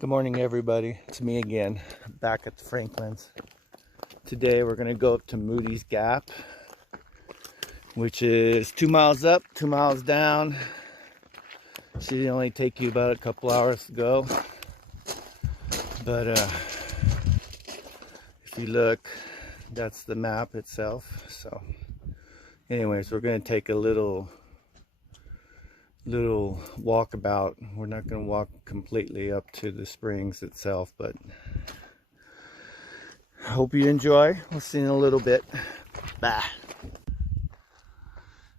Good morning, everybody. It's me again, back at the Franklins. Today we're going to go up to Moodys Gap, which is 2 miles up, 2 miles down. Should only take you about a couple hours to go. But if you look, that's the map itself. So anyways, we're going to take a little walkabout. We're not going to walk completely up to the springs itself, but I hope you enjoy. We'll see in a little bit. Bah.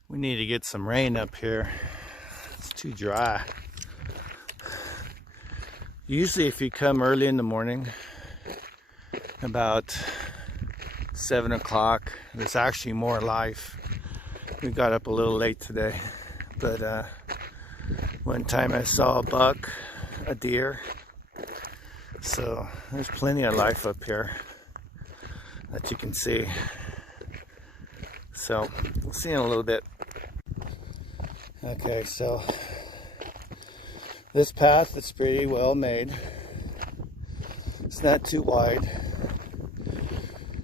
We need to get some rain up here. It's too dry. Usually if you come early in the morning, about 7 o'clock, there's actually more life. We got up a little late today, but one time I saw a buck, a deer, so there's plenty of life up here that you can see. So we'll see in a little bit. Okay, so this path is pretty well made. It's not too wide,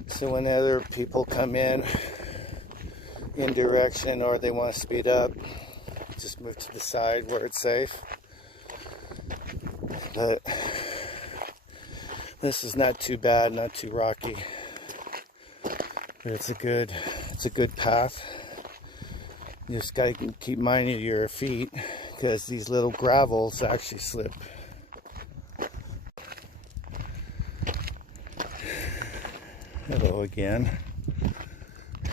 so when other people come in direction or they want to speed up, just move to the side where it's safe. But this is not too bad, not too rocky. But it's a good path. You just gotta keep minding your feet because these little gravels actually slip. Hello again.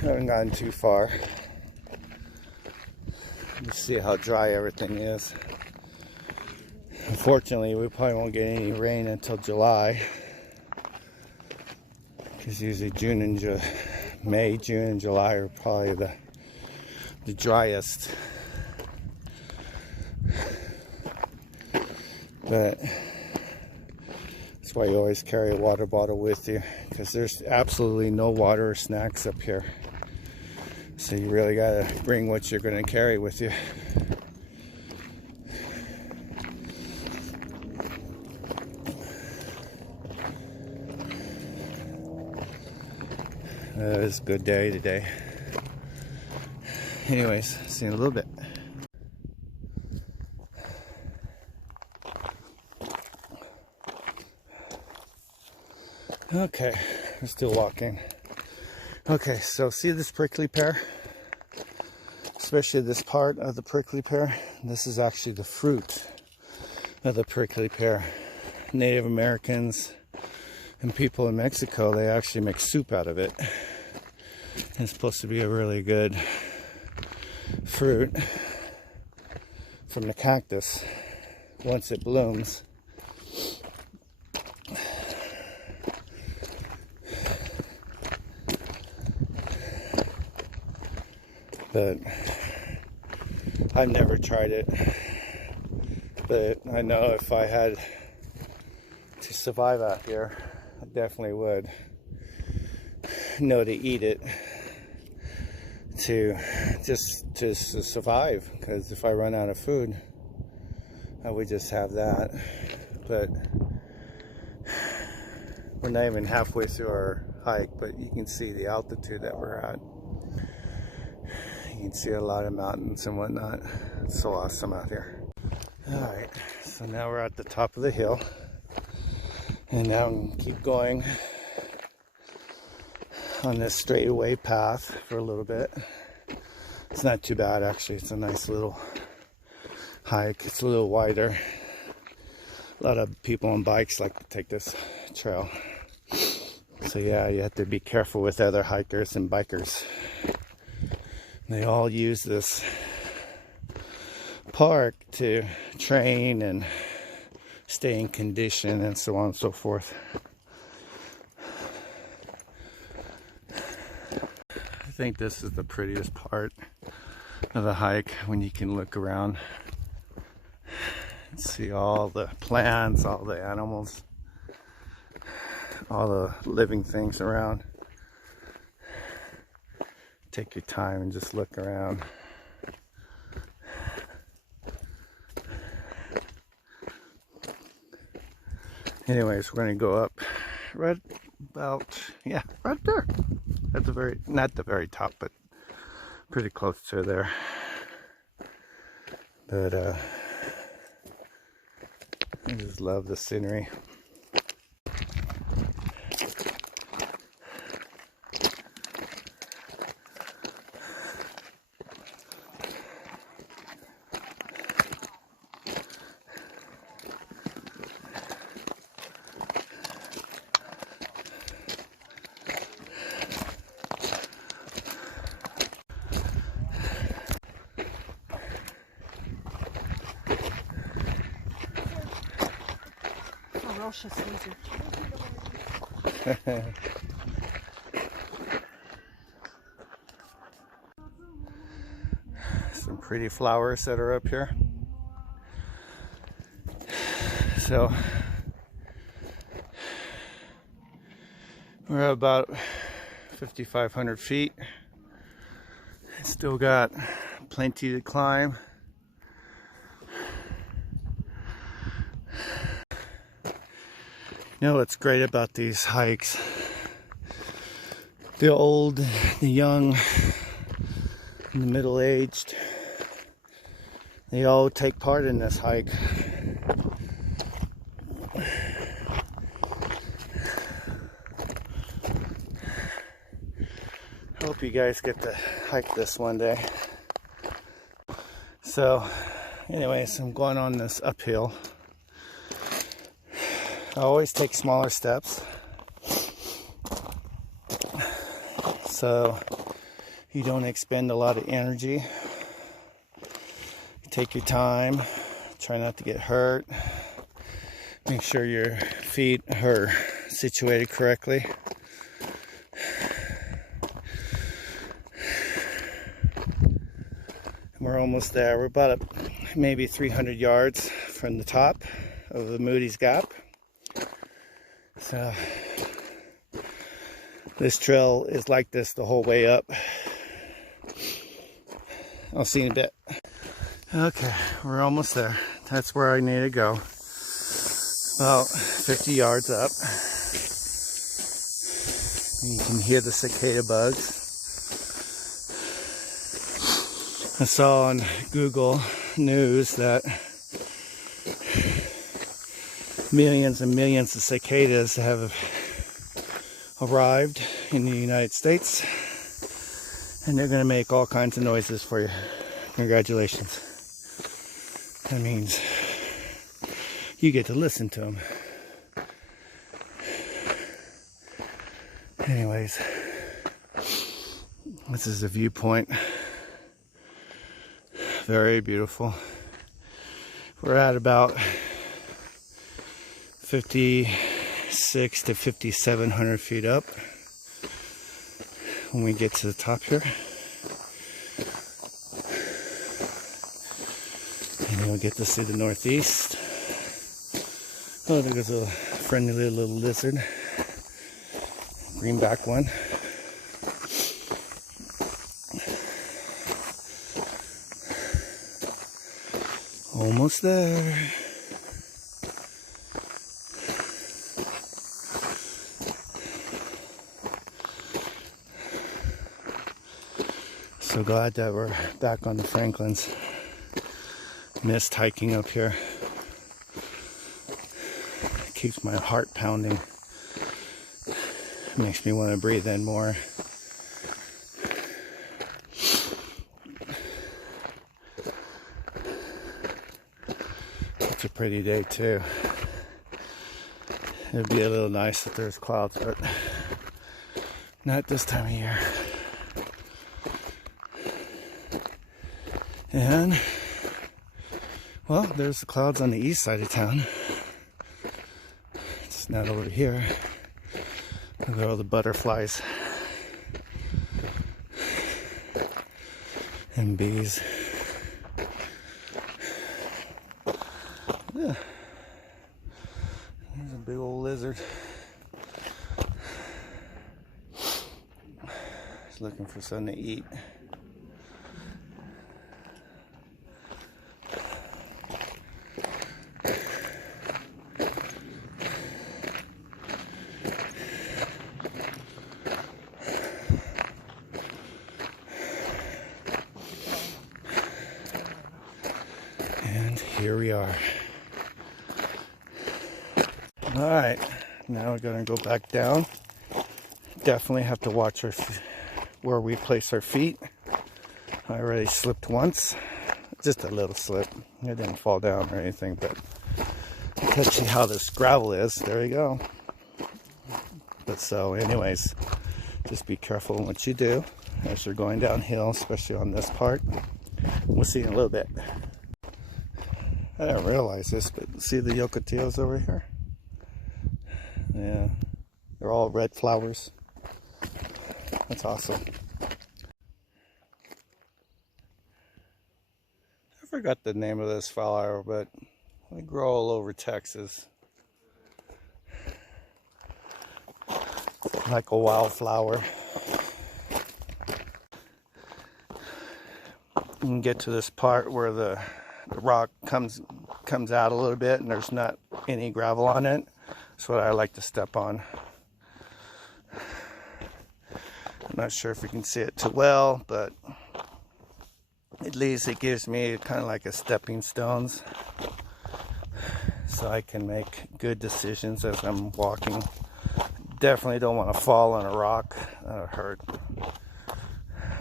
Haven't gotten too far. Let's see how dry everything is. Unfortunately, we probably won't get any rain until July, because usually May, June, and July are probably the driest. But that's why you always carry a water bottle with you, because there's absolutely no water or snacks up here. So you really gotta bring what you're gonna carry with you. It's a good day today. Anyways, see you in a little bit. Okay, we're still walking. Okay, so see this prickly pear? Especially this part of the prickly pear. This is actually the fruit of the prickly pear. Native Americans and people in Mexico, they actually make soup out of it. It's supposed to be a really good fruit from the cactus once it blooms. But I've never tried it. But I know if I had to survive out here, I definitely would know to eat it to survive. Because if I run out of food, I would just have that. But we're not even halfway through our hike, but you can see the altitude that we're at. You can see a lot of mountains and whatnot. It's so awesome out here. Alright, so now we're at the top of the hill. And now I'm gonna keep going on this straightaway path for a little bit. It's not too bad actually. It's a nice little hike. It's a little wider. A lot of people on bikes like to take this trail. So yeah, you have to be careful with other hikers and bikers. They all use this park to train and stay in condition and so on and so forth. I think this is the prettiest part of the hike, when you can look around and see all the plants, all the animals, all the living things around. Take your time and just look around. Anyways, we're gonna go up right about, yeah, right there. At the very, not the very top, but pretty close to there. But I just love the scenery. Some pretty flowers that are up here. So we're about 5,500 feet. Still got plenty to climb. You know what's great about these hikes? The old, the young, and the middle-aged, they all take part in this hike. Hope you guys get to hike this one day. So, anyways, I'm going on this uphill. I always take smaller steps, so you don't expend a lot of energy. You take your time, try not to get hurt, make sure your feet are situated correctly. We're almost there. We're about maybe 300 yards from the top of the Moodys Gap. So this trail is like this the whole way up. I'll see you in a bit. Okay, we're almost there. That's where I need to go. About 50 yards up. You can hear the cicada bugs. I saw on Google News that millions and millions of cicadas have arrived in the United States, and they're going to make all kinds of noises for you. Congratulations. That means you get to listen to them. Anyways, this is a viewpoint. Very beautiful. We're at about 5,600 to 5,700 feet up when we get to the top here. And then we'll get to see the northeast. Oh, there goes a friendly little lizard. Greenback one. Almost there. So glad that we're back on the Franklins. Missed hiking up here. Keeps my heart pounding. Makes me want to breathe in more. It's a pretty day too. It'd be a little nice if there's clouds, but not this time of year. And, well, there's the clouds on the east side of town. It's not over here. Look at all the butterflies and bees. Yeah. There's a big old lizard. He's looking for something to eat. here we are. Alright, now we're going to go back down. Definitely have to watch where we place our feet. I already slipped once. Just a little slip. I didn't fall down or anything, but touchy how this gravel is. There you go. But so anyways, just be careful in what you do as you're going downhill, especially on this part. We'll see in a little bit. I didn't realize this, but see the yokotios over here? Yeah, they're all red flowers. That's awesome. I forgot the name of this flower, but they grow all over Texas. Like a wildflower. You can get to this part where the rock comes out a little bit and there's not any gravel on it. That's what I like to step on. I'm not sure if you can see it too well, but at least it gives me kind of like a stepping stones, so I can make good decisions as I'm walking. Definitely don't want to fall on a rock. That'll hurt.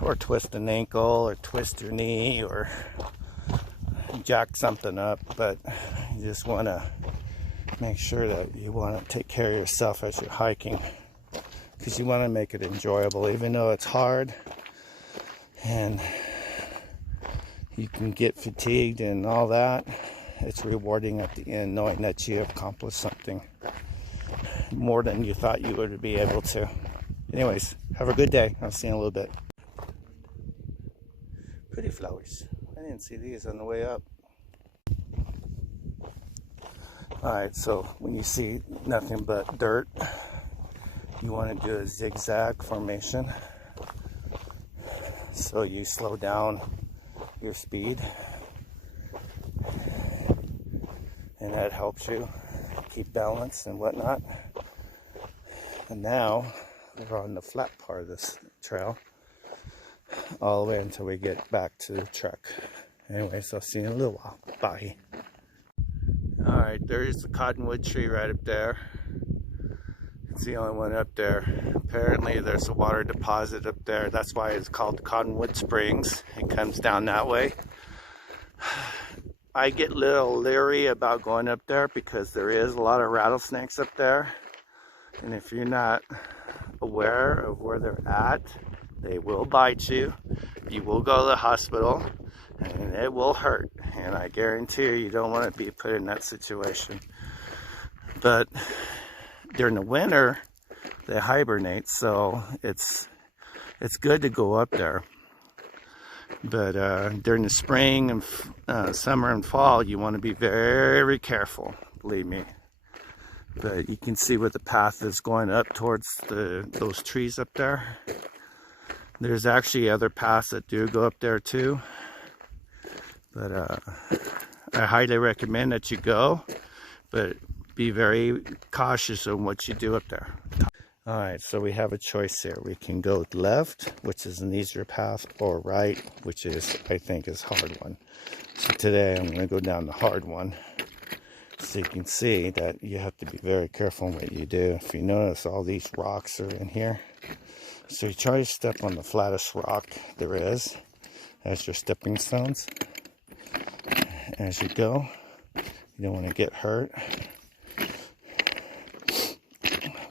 Or twist an ankle, or twist your knee, or jack something up. But you just want to make sure that you want to take care of yourself as you're hiking, because you want to make it enjoyable, even though it's hard and you can get fatigued and all that. It's rewarding at the end, knowing that you accomplished something more than you thought you would be able to. Anyways, have a good day. I'll see you in a little bit. Pretty flowers. I didn't see these on the way up. Alright, so when you see nothing but dirt, you want to do a zigzag formation. So you slow down your speed, and that helps you keep balance and whatnot. And now we're on the flat part of this trail all the way until we get back to the truck. Anyways, I'll see you in a little while. Bye. Alright, there's the cottonwood tree right up there. It's the only one up there. Apparently there's a water deposit up there. That's why it's called Cottonwood Springs. It comes down that way. I get a little leery about going up there because there is a lot of rattlesnakes up there. And if you're not aware of where they're at, they will bite you. You will go to the hospital and it will hurt. And I guarantee you don't want to be put in that situation. But during the winter, they hibernate, so it's good to go up there. But during the spring and summer and fall, you want to be very careful, believe me. But you can see where the path is going up towards those trees up there. There's actually other paths that do go up there too. But I highly recommend that you go, but be very cautious on what you do up there. Alright, so we have a choice here. We can go left, which is an easier path, or right, which is, I think, is a hard one. So today I'm going to go down the hard one. So you can see that you have to be very careful in what you do. If you notice, all these rocks are in here. So you try to step on the flattest rock there is as your stepping stones. As you go, you don't want to get hurt.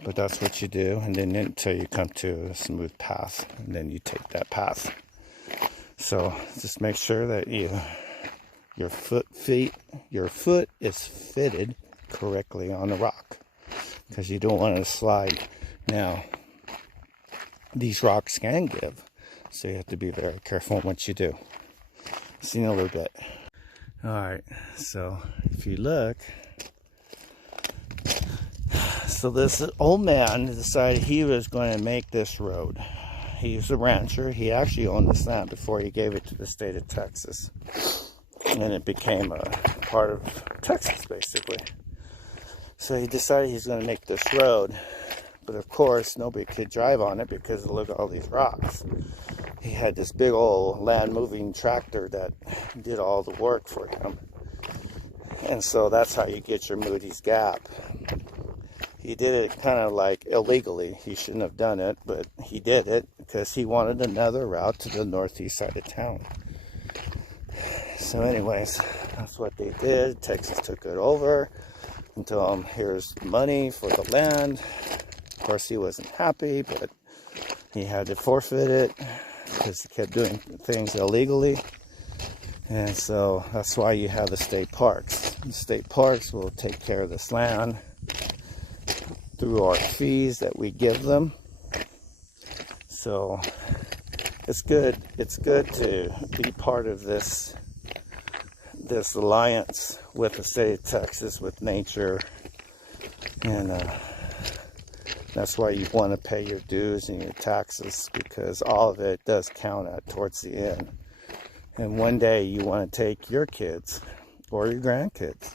But that's what you do, and then until you come to a smooth path, and then you take that path. So just make sure that your foot is fitted correctly on the rock, because you don't want to slide. Now, these rocks can give, so you have to be very careful in what you do. See you in a little bit. Alright, so if you look, so this old man decided he was going to make this road. He's a rancher. He actually owned this land before he gave it to the state of Texas. And it became a part of Texas, basically. So he decided he's going to make this road. But of course, nobody could drive on it because look at all these rocks. He had this big old land-moving tractor that did all the work for him. And so that's how you get your Moodys Gap. He did it kind of like illegally. He shouldn't have done it, but he did it because he wanted another route to the northeast side of town. So anyways, that's what they did. Texas took it over and told him, here's money for the land. Of course, he wasn't happy, but he had to forfeit it because he kept doing things illegally. And so that's why you have the state parks. The state parks will take care of this land through our fees that we give them. So it's good to be part of this alliance with the state of Texas, with nature. And that's why you want to pay your dues and your taxes, because all of it does count towards the end. And one day you want to take your kids or your grandkids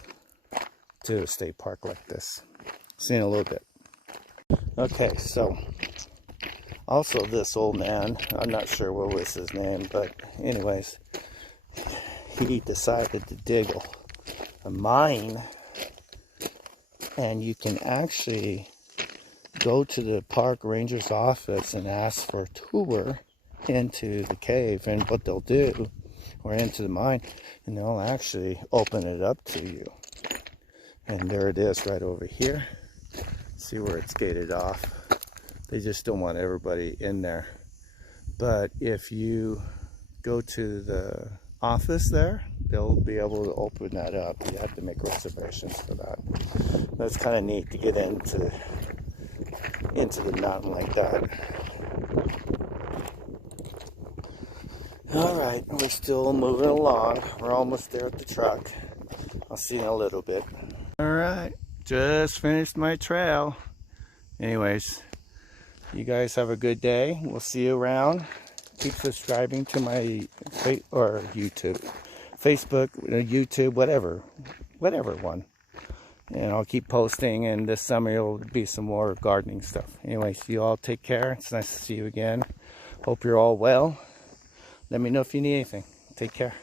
to a state park like this. See you in a little bit. Okay, so also this old man, I'm not sure what was his name, but anyways, he decided to dig a mine, and you can actually go to the park ranger's office and ask for a tour into the cave and what they'll do, or into the mine, and they'll actually open it up to you. And there it is right over here. See where it's gated off. They just don't want everybody in there. But if you go to the office there, they'll be able to open that up. You have to make reservations for that. That's kind of neat to get into the mountain like that. Alright, we're still moving along. We're almost there at the truck. I'll see you in a little bit. Alright, just finished my trail. Anyways, you guys have a good day. We'll see you around. Keep subscribing to my YouTube, Facebook, YouTube, whatever one. And I'll keep posting, and this summer it'll be some more gardening stuff. Anyways, you all take care. It's nice to see you again. Hope you're all well. Let me know if you need anything. Take care.